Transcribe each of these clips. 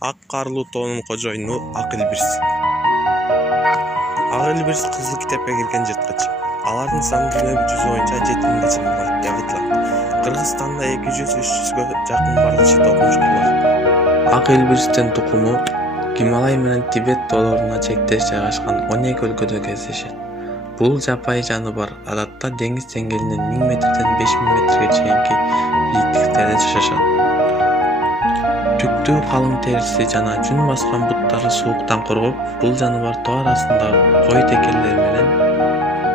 Ак карлуу тоонун кожоюну Ак Элбирс. Ак Элбирс Кызыл китепке кирген жырткыч. Алардын саны дүйнө жүзү боюнча 7000 чейин барат деп айтылат. Кыргызстанда 200-300гө жакын бардышы токумуштуулар. Ак Элбирстин тукуму Гималай менен Тибет тоолоруна чектеш жайгашкан 12 өлкөдө кездешет. Бул жапайы жаныбар адатта деңиз деңгээлинен 1000 метрден 5000 метрге чейинки бийиктиктерде жашашат. Түктүү калың териси жана жүн баскан буттары сууктан коргоп, бул жаныбар тоо арасындагы кой текелер менен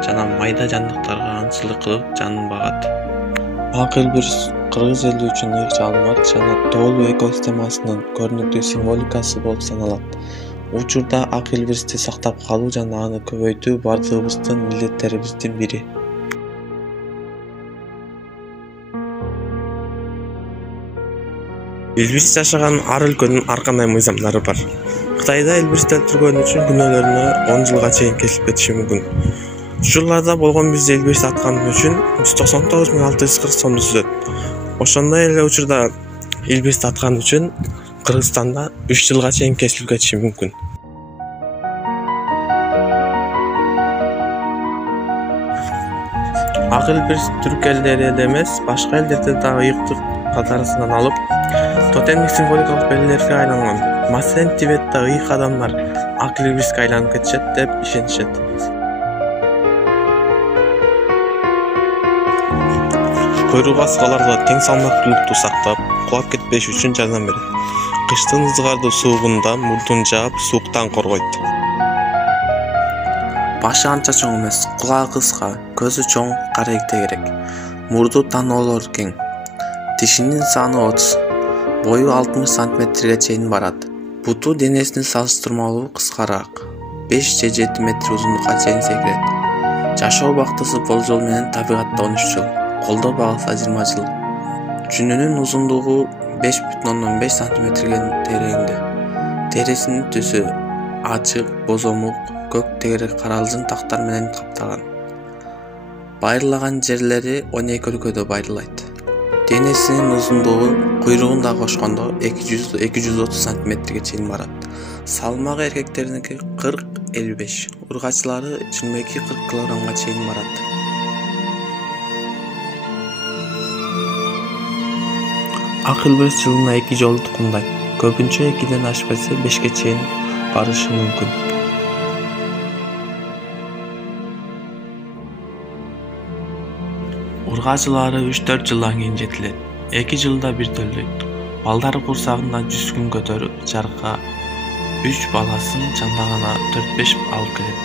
жана майда жандыктарга аңчылык кылып жанын багат. Ак Элбирс кыргыз эли үчүн ыйык жалмак жана тоолуу экосистемасынын көрүнүктүү символикасы болуп саналат. Учурда Ак Элбирсти сактап калуу жана аны көбөйтүү бардыгыбыздын милдеттерибиздин бири. Элбирс жашаган ар өлкөнүн ар кандай мыйзамдары бар. Кытайда Элбирсти өлтүргөн үчүн күнөөлөрүнө 10 жылга чейин кесилип кетиши мүмкүн. Учурларда болгон бизде Элбирс аткан үчүн 199.640 сом түзөт. Ошондой эле учурда Элбирс аткан үчүн Кыргызстанда 3 жылга чейин кесилип кетиши мүмкүн. Ак Элбирс түрк элдери эле эмес, башка элдерде дагы ыйыктык катарысынан алып, тотемдик символикалык белгилерге айланган. Маселен, Тибетте ыйык адамдар Ак Элбирске айланып кетишет деп ишенишет. Куйругу аскаларда тең салмактуулукту сактап, кулап кетпеш үчүн жардам берет. Кыштын ызгардуу суугунда мурдун жаап, сууктан коргойт. Башы анча чоң эмес, кулагы кыска, көзү чоң, кара тегерек. Мурду таноолору кең. Тишинин саны 30, бою 60 сантиметрге чейин барат. Буту денесине салыштырмалуу кыскараак, 5-7 метр узундукка чейин секирет. Жашоо убактысы болжол менен табигатта 13 жыл, колдо багылса 20 жыл. Жүнүнүн узундугу 5,5 сантиметрге тереңде. Терисинин түсү ачык, бозомук, көк тегерек каралжың тактар менен каптаган. Байырлаган жерлери 12 өлкөдө байырлайт. Денесинин узундугу куйругун да кошкондо 200-230 сантиметрге чейин барат. Салмагы эркектериники 40-55, ургачылары 22-40 килограммга чейин барат. Ак Элбирс жылына 2 жолу тукумдайт. Көбүнчө 2ден ашпаса 5ке чейин барышы мүмкүн. Ургачылары 3-4 жылдан кийин жетилет. 2 жылда бир төлөйт. Балдары курсагында 100 күн көтөрүп, жарга 3 баласын жандагана 4-5 алып келет.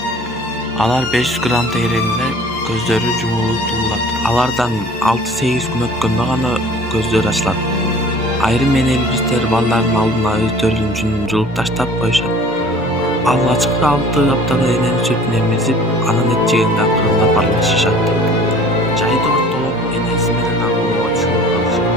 Алар 500 грамм тегерегинде көздөрү жумулуп туулат. Алардан 6-8 күн өткөндө гана көздөрү ачылат. Айрым элбирстер балдардын алдына өздөрүнүн жүнүн жулуп таштап коюшат. Алгачкы 6 аптада эненин сүтүн эмизип, анан эт жегенде акырында барлашышат. Жайды оттолуп, энеси менен агуулууга чыгып калышат.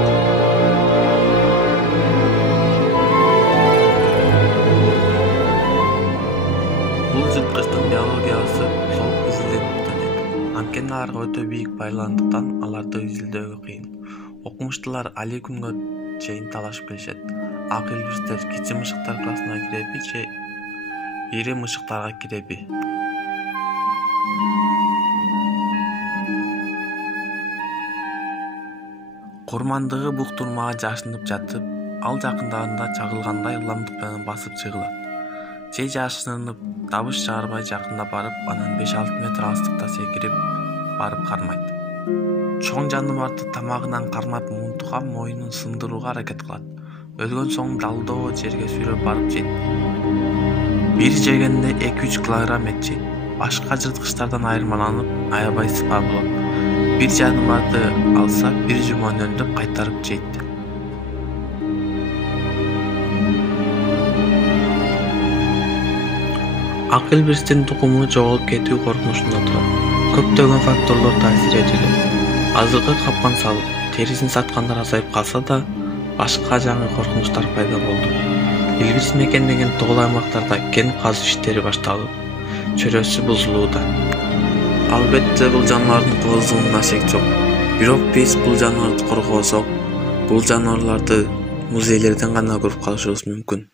Бул жырткычтын биологиясы толук изилденип элек. Анткени аларга өтө бийик байлгандыктан аларды изилдөөгө кыйын. Окумуштуулар али күнгө чейин талашып келишет. Ак Элбирстер кичи мышыктар классына киреби же ири мышыктарга киреби? Курмандыгы буктурмага жашынып жатып, ал жакындарында чагылгандай ыламдык менен басып чыгылат. Же жашынып, табыш чыгарбай жакында барып, анан 5-6 метр алыстыкта секирип барып кармайт. Чоң жаныбарды тамагынан кармап, мунтуган моюнун сындырууга аракет кылат. Өлгөн соң далдоо жерге сүйрөп барып жейт. Бир жегенде 2-3 килограмм эт жейт. Башка жырткычтардан айырмаланып, аябай сыпа болот. Бир жаныбарды алса, бир жума өнөмдөп кайтарып жейт. Ак Элбирстин тукуму жоголуп кетүү коркунучунда турат. Көптөгөн факторлор таасир этүүдө. Азыркы капкан салып, терисин саткандар азайып калса да, башка жаңы коркунучтар пайда болду. Элбирс мекендеген тоол аймактарда кен казуу иштери башталып, чөйрөсү бузулууда. Албетте бул жаныбардын кооздугунда шек жок. Бирок биз бул жаныбарды коргосок, бул жаныбарларды музейлерден гана көрүп калышыбыз мүмкүн.